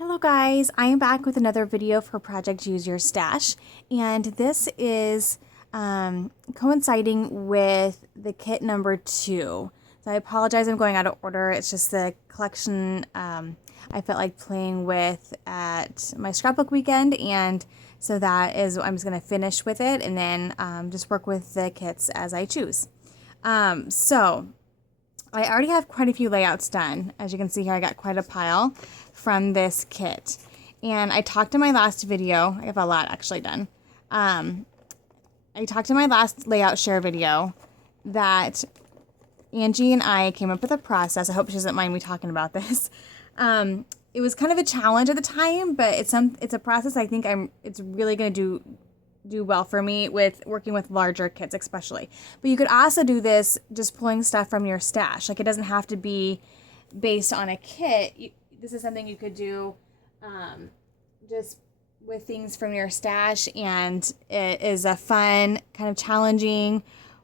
Hello guys, I am back with another video for Project Use Your Stash, and this is coinciding with the kit number 2. So I apologize I'm going out of order. It's just the collection I felt like playing with at my scrapbook weekend, and so that is I'm just going to finish with it and then just work with the kits as I choose. So I already have quite a few layouts done. As you can see here, I got quite a pile from this kit. And I talked in my last video, I have a lot actually done. I talked in my last layout share video that Angie and I came up with a process. I hope she doesn't mind me talking about this. It was kind of a challenge at the time, but it's a process I think it's really going to do well for me with working with larger kits especially. But you could also do this just pulling stuff from your stash. Like, it doesn't have to be based on a kit. This is something you could do just with things from your stash, and it is a fun, kind of challenging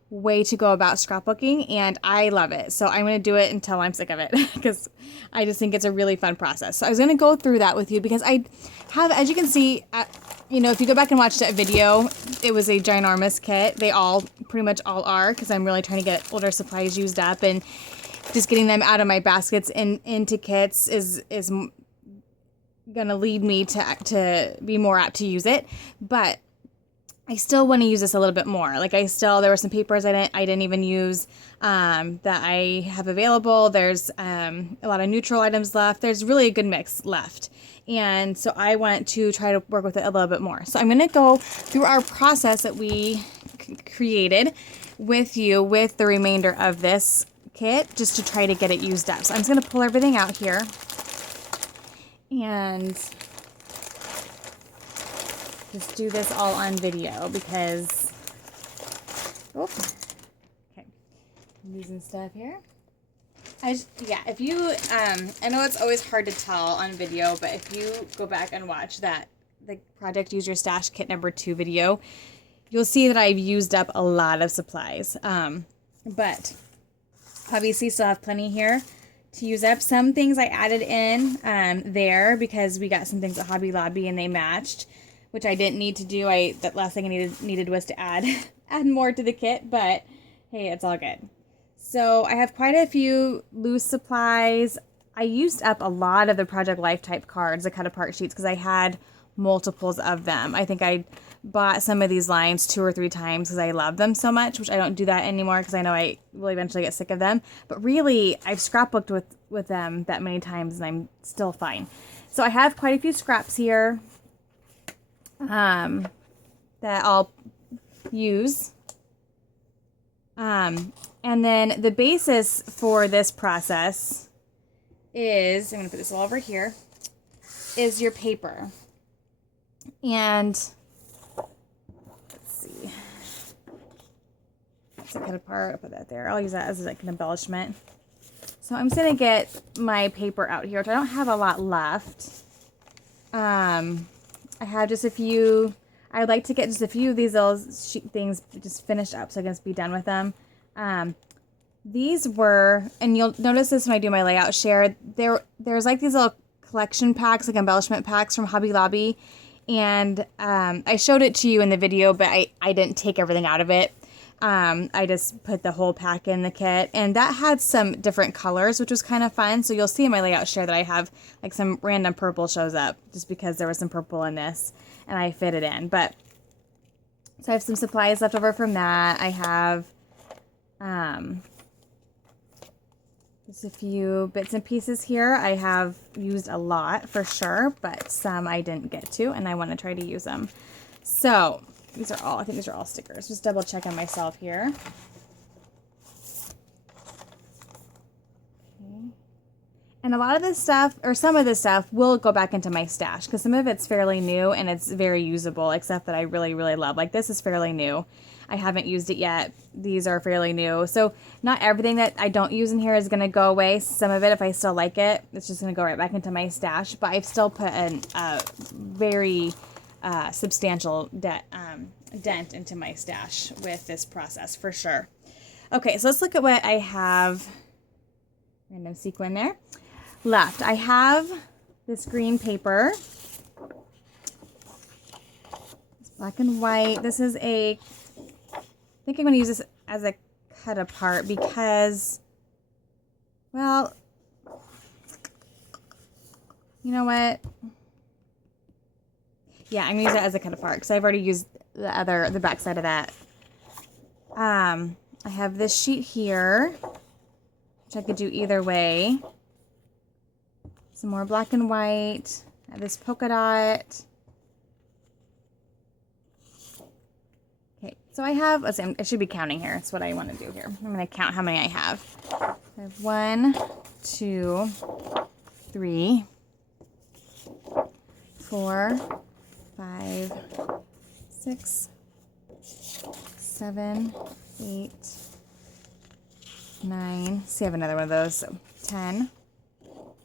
way to go about scrapbooking, and I love it. So I'm going to do it until I'm sick of it because I just think it's a really fun process. So I was going to go through that with you because I have, as you can see, if you go back and watch that video, it was a ginormous kit. They all, pretty much all are, because I'm really trying to get older supplies used up, and just getting them out of my baskets and into kits is going to lead me to be more apt to use it. But I still want to use this a little bit more. Like, there were some papers I didn't even use that I have available. There's a lot of neutral items left. There's really a good mix left. And so I want to try to work with it a little bit more. So I'm going to go through our process that we created with you with the remainder of this kit just to try to get it used up. So I'm just going to pull everything out here and just do this all on video because, okay, I'm using stuff here. If you, I know it's always hard to tell on video, but if you go back and watch the Project Use Your Stash kit number 2 video, you'll see that I've used up a lot of supplies. But obviously still have plenty here to use up. Some things I added in there because we got some things at Hobby Lobby and they matched, which I didn't need to do. The last thing I needed was to add more to the kit, but hey, it's all good. So I have quite a few loose supplies. I used up a lot of the Project Life type cards, the cut apart sheets, because I had multiples of them. I think I bought some of these lines 2 or 3 times because I love them so much, which I don't do that anymore because I know I will eventually get sick of them. But really, I've scrapbooked with them that many times and I'm still fine. So I have quite a few scraps here that I'll use. And then the basis for this process is, I'm going to put this all over here, is your paper. And let's see. Let's cut apart. I'll put that there. I'll use that as like an embellishment. So I'm just going to get my paper out here, which I don't have a lot left. I have just a few. I'd like to get just a few of these little sheet things just finished up so I can just be done with them. These were, and you'll notice this when I do my layout share, there's like these little collection packs, like embellishment packs from Hobby Lobby, and I showed it to you in the video, but I didn't take everything out of it. I just put the whole pack in the kit, and that had some different colors, which was kind of fun. So you'll see in my layout share that I have like some random purple shows up just because there was some purple in this and I fit it in. But so I have some supplies left over from that. I have just a few bits and pieces here. I have used a lot for sure, but some I didn't get to, and I want to try to use them. So these are all, I think these are all stickers. Just double checking myself here. Okay. And a lot of this stuff, or some of this stuff, will go back into my stash because some of it's fairly new and it's very usable, except that I really, really love. Like, this is fairly new. I haven't used it yet. These are fairly new. So not everything that I don't use in here is going to go away. Some of it, if I still like it, it's just going to go right back into my stash. But I've still put a very substantial dent into my stash with this process for sure. Okay, so let's look at what I have. Random sequin there. Left. I have this green paper. It's black and white. This is I think I'm going to use this as a cut apart because, well, you know what? Yeah, I'm going to use it as a cut apart because I've already used the back side of that. I have this sheet here, which I could do either way. Some more black and white. I have this polka dot. Okay, so I have, let's see, I should be counting here. That's what I want to do here. I'm going to count how many I have. I have 1, 2, 3, 4, 5, 6, 7, 8, 9. See, I have another one of those. So 10,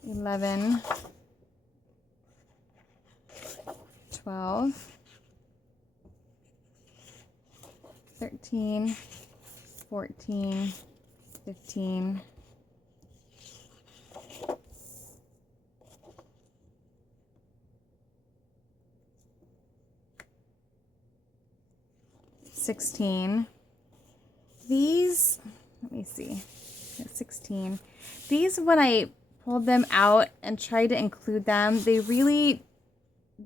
11, 12, 13, 14, 15, 16. These, let me see, 16. These, when I pulled them out and tried to include them, they really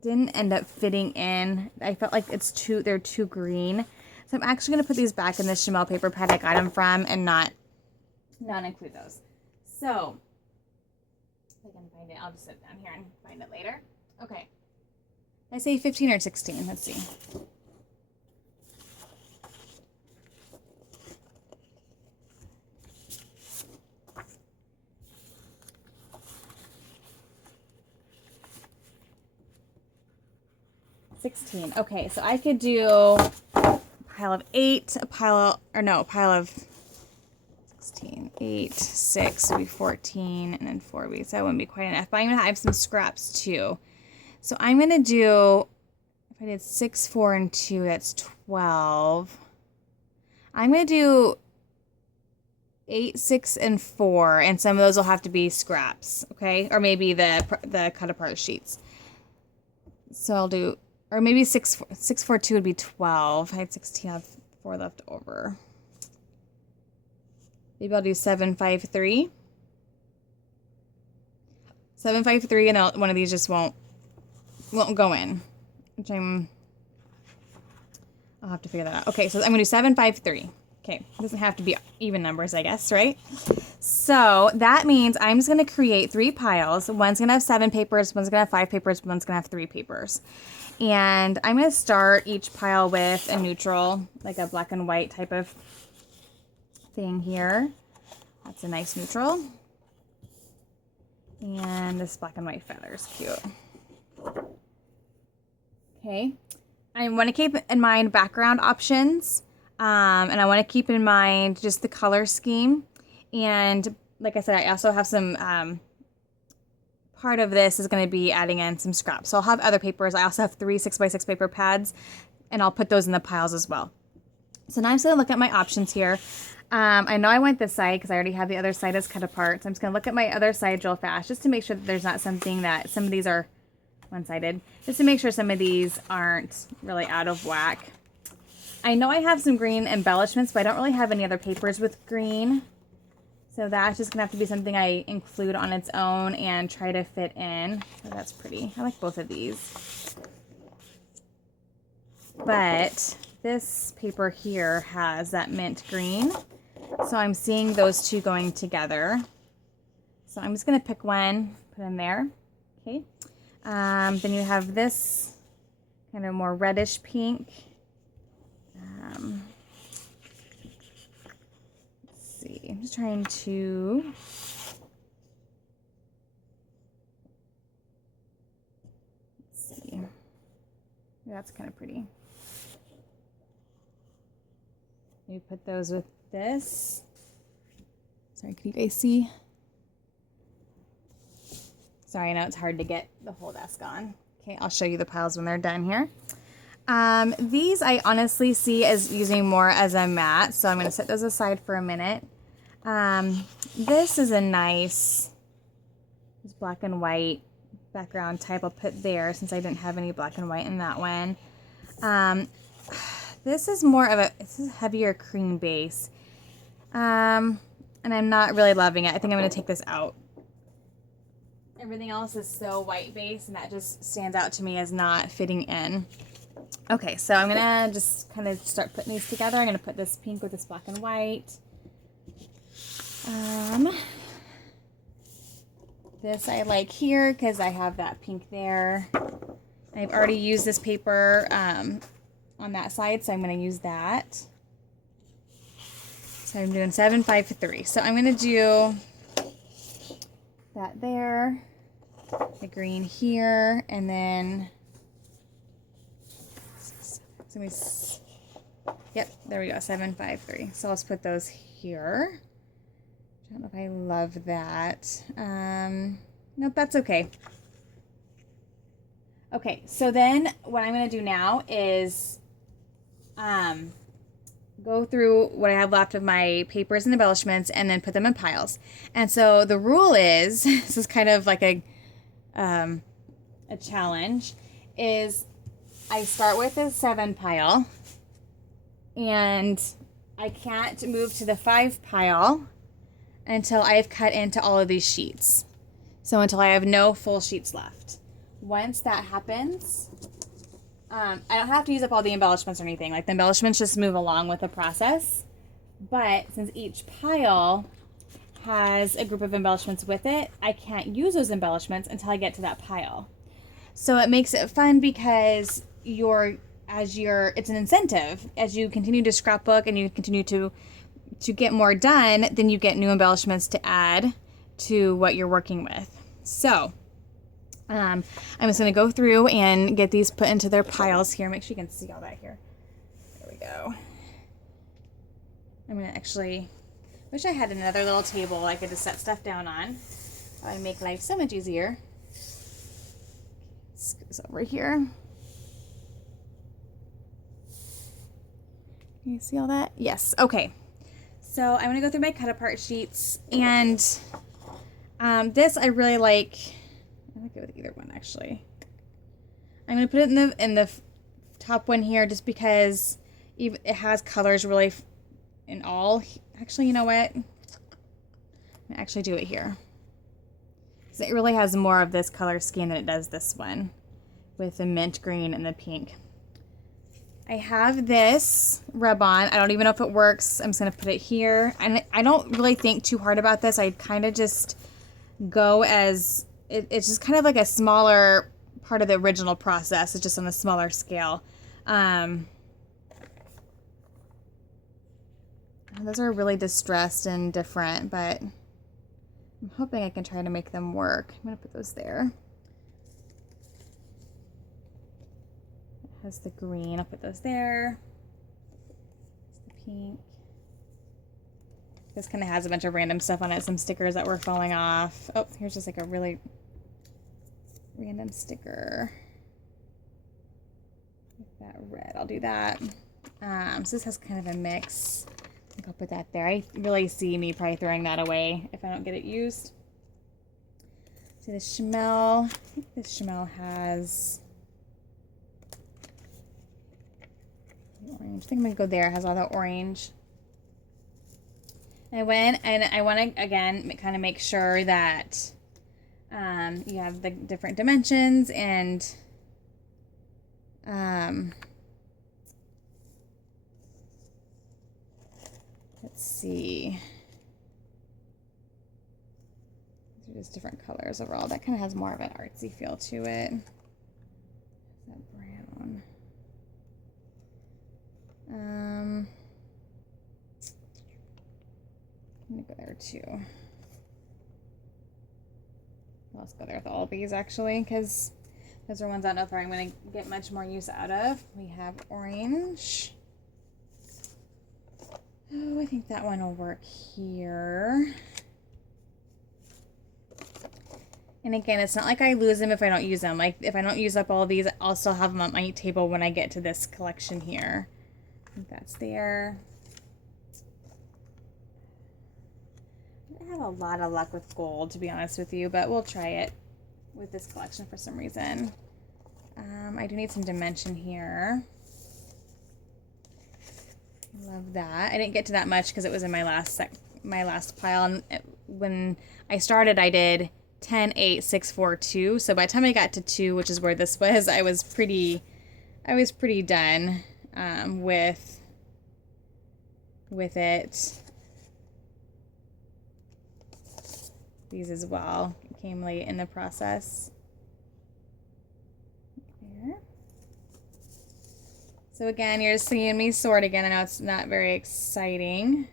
didn't end up fitting in. I felt like they're too green. So I'm actually going to put these back in the Chamel paper pad I got them from and not include those. So, if I can find it, I'll just sit down here and find it later. Okay. Did I say 15 or 16? Let's see. Okay, so I could do a pile of 8, a pile of 16, 8, 6 would be 14, and then 4 weeks. That wouldn't be quite enough, but I'm going to have some scraps too. So I'm going to do, if I did 6, 4, and 2, that's 12. I'm going to do 8, 6, and 4, and some of those will have to be scraps, okay? Or maybe the cut apart sheets. So I'll do, or maybe 6, 4, 2 would be 12. I had 16, I have 4 left over. Maybe I'll do 7, 5, 3. 7, 5, 3, and one of these just won't go in, which I'll have to figure that out. Okay, so I'm gonna do 7, 5, 3. Okay, it doesn't have to be even numbers, I guess, right? So that means I'm just gonna create 3 piles. One's gonna have 7 papers, one's gonna have 5 papers, one's gonna have 3 papers. And I'm gonna start each pile with a neutral, like a black and white type of thing here. That's a nice neutral. And this black and white feather is cute. Okay, I want to keep in mind background options, and I want to keep in mind just the color scheme. And like I said, I also have some, part of this is going to be adding in some scraps. So I'll have other papers. I also have 3 6x6 paper pads, and I'll put those in the piles as well. So now I'm just going to look at my options here. I know I went this side because I already have the other side as cut apart. So I'm just going to look at my other side real fast just to make sure that there's not something that some of these are one-sided. Just to make sure some of these aren't really out of whack. I know I have some green embellishments, but I don't really have any other papers with green. So that's just going to have to be something I include on its own and try to fit in. So that's pretty. I like both of these. But this paper here has that mint green. So I'm seeing those two going together. So I'm just going to pick one, put in there. Okay. Then you have this kind of more reddish pink. Let's see. I'm just trying to... Let's see. That's kind of pretty. Maybe put those with this. Sorry, can you guys see? Sorry, I know it's hard to get the whole desk on. Okay, I'll show you the piles when they're done here. These I honestly see as using more as a mat, so I'm going to set those aside for a minute. This is a nice, it's black and white background type I'll put there since I didn't have any black and white in that one. This is more of this is a heavier cream base. And I'm not really loving it. I think I'm going to take this out. Everything else is so white base, and that just stands out to me as not fitting in. Okay, so I'm going to just kind of start putting these together. I'm going to put this pink with this black and white. This I like here because I have that pink there. I've already used this paper on that side, so I'm going to use that. So I'm doing 7, 5, 3. So I'm going to do that there, the green here, and then, yep, there we go, 7, 5, 3. So let's put those here. I don't know if I love that. Nope, that's okay. Okay, so then what I'm going to do now is go through what I have left of my papers and embellishments and then put them in piles. And so the rule is, this is kind of like a challenge, is I start with a 7 pile and I can't move to the 5 pile until I've cut into all of these sheets. So until I have no full sheets left. Once that happens, I don't have to use up all the embellishments or anything. Like, the embellishments just move along with the process. But since each pile has a group of embellishments with it, I can't use those embellishments until I get to that pile. So it makes it fun because it's an incentive. As you continue to scrapbook and you continue to get more done, then you get new embellishments to add to what you're working with. So I'm just going to go through and get these put into their piles here. Make sure you can see all that here. There we go. I'm going to actually, wish I had another little table I could just set stuff down on. That would make life so much easier. Scoot this over here. Can you see all that? Yes. Okay. So I'm going to go through my cut apart sheets, and this I really like. I like it with either one, actually. I'm going to put it in the top one here just because it has colors really in all. Actually, you know what? I'm going to actually do it here. Because it really has more of this color scheme than it does this one with the mint green and the pink. I have this rub-on. I don't even know if it works. I'm just going to put it here. And I don't really think too hard about this. I kind of just go as... It's just kind of like a smaller part of the original process. It's just on a smaller scale. Those are really distressed and different, but I'm hoping I can try to make them work. I'm going to put those there. It has the green. I'll put those there. The pink. This kind of has a bunch of random stuff on it. Some stickers that were falling off. Oh, here's just like a really random sticker. With that red, I'll do that. So this has kind of a mix. I think I'll put that there. I really see me probably throwing that away if I don't get it used. See the Schmel. I think this Schmel has orange. I think I'm going to go there. It has all the orange. I went and I want to, again, kind of make sure that you have the different dimensions and let's see. These are just different colors overall. That kind of has more of an artsy feel to it. That brown. I'm gonna go there too. Let's go there with all of these actually, because those are ones I don't know if I'm going to get much more use out of. We have orange. Oh, I think that one will work here. And again, it's not like I lose them if I don't use them. Like, if I don't use up all of these, I'll still have them on my table when I get to this collection here. I think that's there. I have a lot of luck with gold, to be honest with you, but we'll try it. with this collection for some reason. I do need some dimension here. Love that. I didn't get to that much because it was in my last pile. And when I started, I did 10, 8, 6, 4, 2. So by the time I got to 2, which is where this was, I was pretty done with it. These as well. It came late in the process. There. So again, you're seeing me sort again. I know it's not very exciting.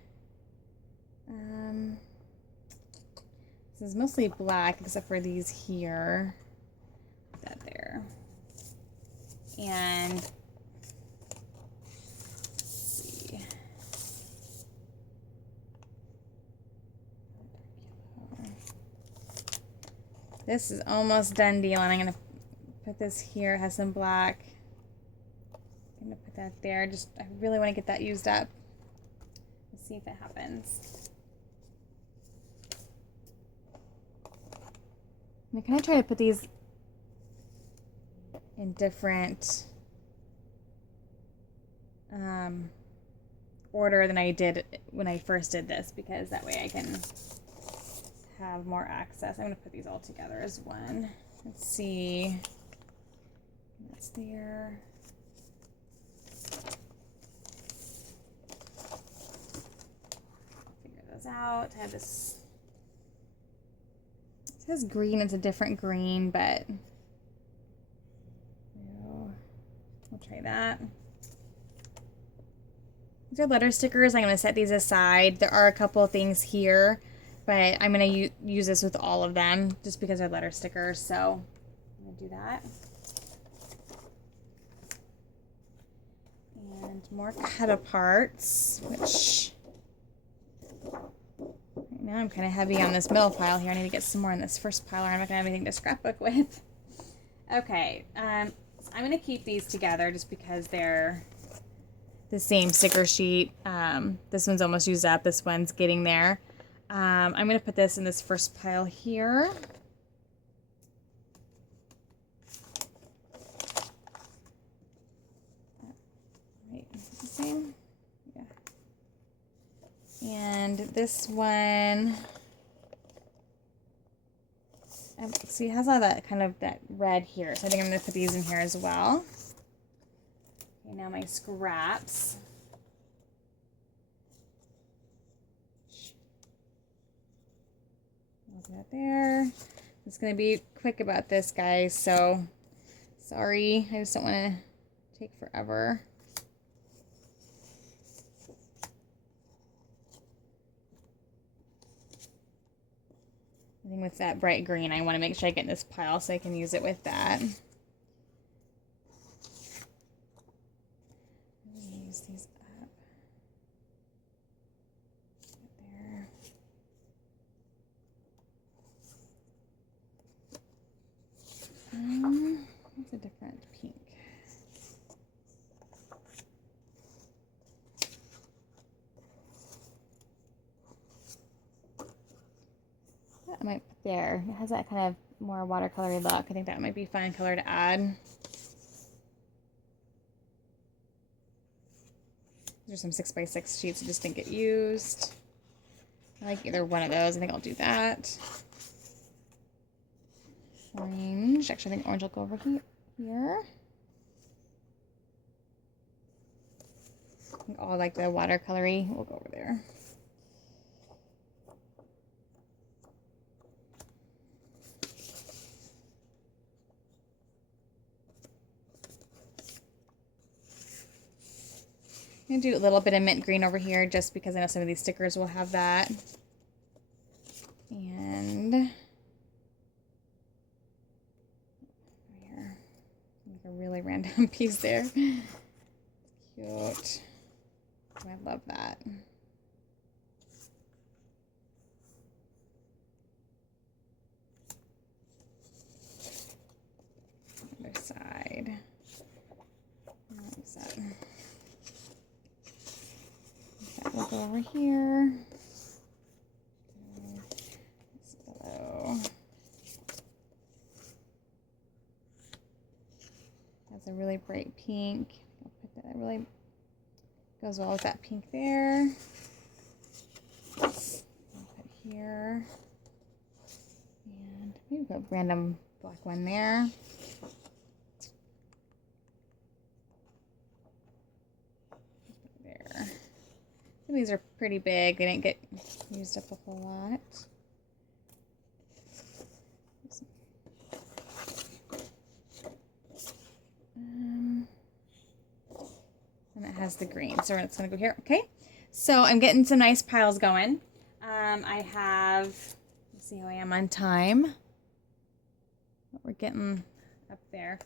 This is mostly black except for these here. Put that there. And let's see. This is almost done deal, and I'm gonna put this here. It has some black. I'm gonna put that there. I really want to get that used up. Let's see if it happens. I'm gonna try to put these in different order than I did when I first did this, because that way I can have more access. I'm gonna put these all together as one. Let's see. That's there. Figure those out. I have this. It says green. It's a different green, but we'll try that. These are letter stickers. I'm going to set these aside. There are a couple things here, but I'm going to use this with all of them just because they're letter stickers. So I'm going to do that. And more cut aparts, which right now I'm kind of heavy on this middle pile here. I need to get some more in this first pile, or I'm not going to have anything to scrapbook with. Okay, so I'm going to keep these together just because they're the same sticker sheet. This one's almost used up. This one's getting there. I'm going to put this in this first pile here. Right, the same. Yeah. And this one, see, it has all that kind of that red here. So I think I'm going to put these in here as well. Okay, now my scraps. Look at that there. I'm just going to be quick about this, guys. So sorry. I just don't want to take forever. I think with that bright green, I want to make sure I get in this pile so I can use it with that. Use these up. There. What's a different pink? I might put there. It has that kind of more watercolory look. I think that might be a fun color to add. These are some 6x6 sheets that just didn't get used. I like either one of those. I think I'll do that. Orange. Actually, I think orange will go over here. I think all like the watercolory will go over there. I'm going to do a little bit of mint green over here just because I know some of these stickers will have that. And here, like a really random piece there. Cute. I love that. Other side. That will go over here. Below. It's a really bright pink. I'll put that really goes well with that pink there. I'll put here. And maybe put a random black one there. There. So these are pretty big. They didn't get used up a whole lot. And it has the green, so it's gonna go here. Okay, so I'm getting some nice piles going. I have, let's see how I am on time. We're getting up there.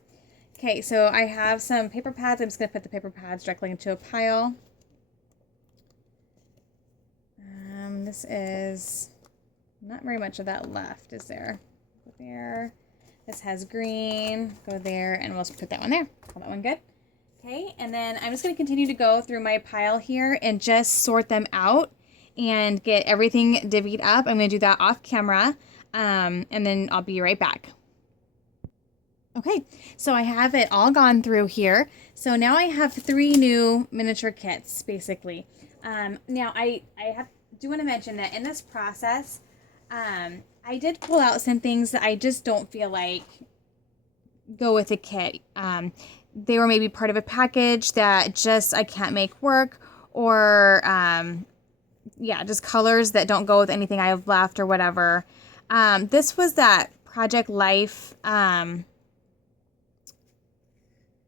Okay, so I have some paper pads. I'm just gonna put the paper pads directly into a pile. This is not very much of that left, is there? Go there. This has green. Go there, and we'll just put that one there. Call that one good. Okay, and then I'm just going to continue to go through my pile here and just sort them out and get everything divvied up. I'm going to do that off camera, and then I'll be right back. Okay, so I have it all gone through here. So now I have 3 new miniature kits, basically. Now I do want to mention that in this process, I did pull out some things that I just don't feel like go with a kit. They were maybe part of a package that just I can't make work, or yeah, just colors that don't go with anything I have left or whatever. This was that Project Life kit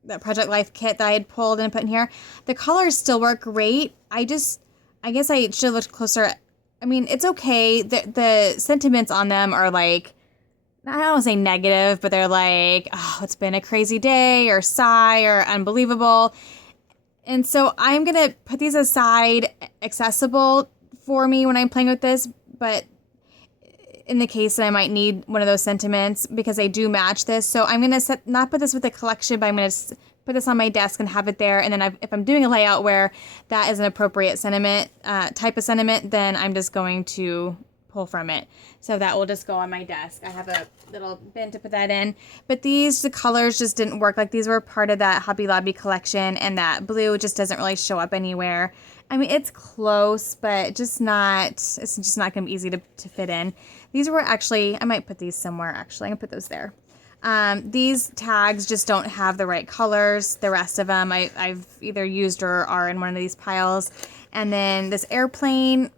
that I had pulled and put in here. The colors still work great. I guess I should look closer. I mean, it's okay. The sentiments on them are like, I don't want to say negative, but they're like, oh, it's been a crazy day, or sigh, or unbelievable. And so I'm going to put these aside, accessible for me when I'm playing with this, but in the case that I might need one of those sentiments, because they do match this. So I'm going to not put this with the collection, but I'm going to put this on my desk and have it there. And then if I'm doing a layout where that is an appropriate sentiment, type of sentiment, then I'm just going to pull from it. So that will just go on my desk. I have a little bin to put that in. But the colors just didn't work. Like, these were part of that Hobby Lobby collection, and that blue just doesn't really show up anywhere. I mean, it's close, but it's just not going to be easy to fit in. These were actually, I might put these somewhere actually. I'm going to put those there. These tags just don't have the right colors. The rest of them I've either used or are in one of these piles. And then this airplane,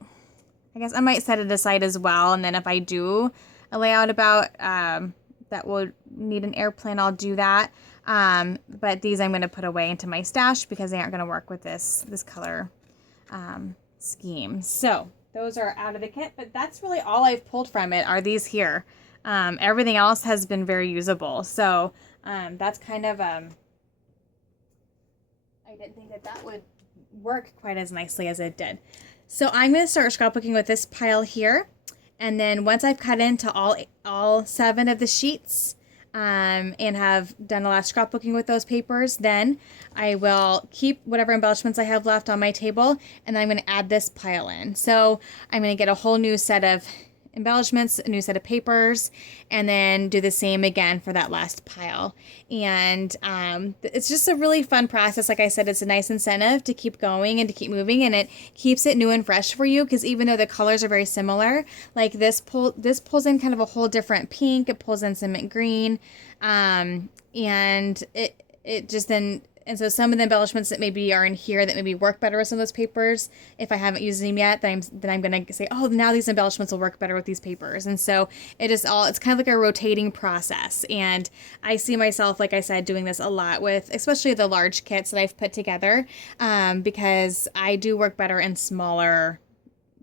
I guess I might set it aside as well. And then if I do a layout about that would need an airplane, I'll do that. But these I'm going to put away into my stash because they aren't going to work with this color scheme. So those are out of the kit, but that's really all I've pulled from it are these here. Everything else has been very usable. So that's kind of, I didn't think that would work quite as nicely as it did. So I'm going to start scrapbooking with this pile here. And then once I've cut into all 7 of the sheets, and have done a lot of scrapbooking with those papers, then I will keep whatever embellishments I have left on my table, and then I'm going to add this pile in. So I'm going to get a whole new set of embellishments, a new set of papers, and then do the same again for that last pile. And it's just a really fun process. Like I said, it's a nice incentive to keep going and to keep moving, and it keeps it new and fresh for you, because even though the colors are very similar, like this pulls in kind of a whole different pink, it pulls in some mint green, and it just then. And so some of the embellishments that maybe are in here that maybe work better with some of those papers, if I haven't used them yet, then I'm going to say, oh, now these embellishments will work better with these papers. And so it's kind of like a rotating process. And I see myself, like I said, doing this a lot with, especially the large kits that I've put together, because I do work better in smaller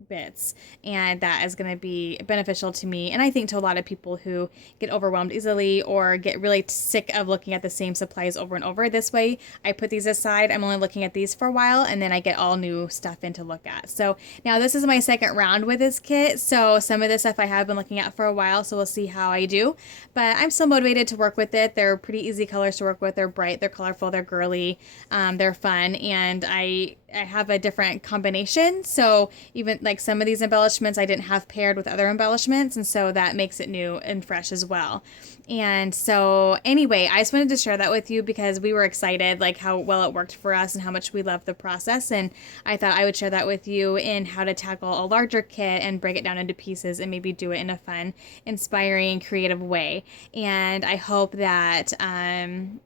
bits, and that is going to be beneficial to me, and I think to a lot of people who get overwhelmed easily or get really sick of looking at the same supplies over and over. This way I put these aside, I'm only looking at these for a while, and then I get all new stuff in to look at. So now this is my second round with this kit, so some of this stuff I have been looking at for a while, so we'll see how I do, but I'm still motivated to work with it. They're pretty easy colors to work with. They're bright, they're colorful, they're girly, they're fun, and I I have a different combination. So even like some of these embellishments I didn't have paired with other embellishments. And so that makes it new and fresh as well. And so anyway, I just wanted to share that with you because we were excited, like how well it worked for us and how much we loved the process. And I thought I would share that with you in how to tackle a larger kit and break it down into pieces and maybe do it in a fun, inspiring, creative way. And I hope that I'm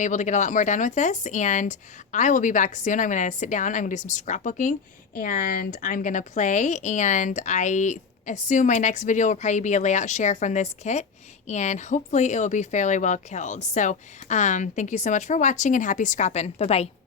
able to get a lot more done with this, and I will be back soon. I'm going to sit down, I'm going to do some scrapbooking, and I'm going to play, and I assume my next video will probably be a layout share from this kit, and hopefully it will be fairly well killed. So thank you so much for watching, and happy scrapping. Bye-bye.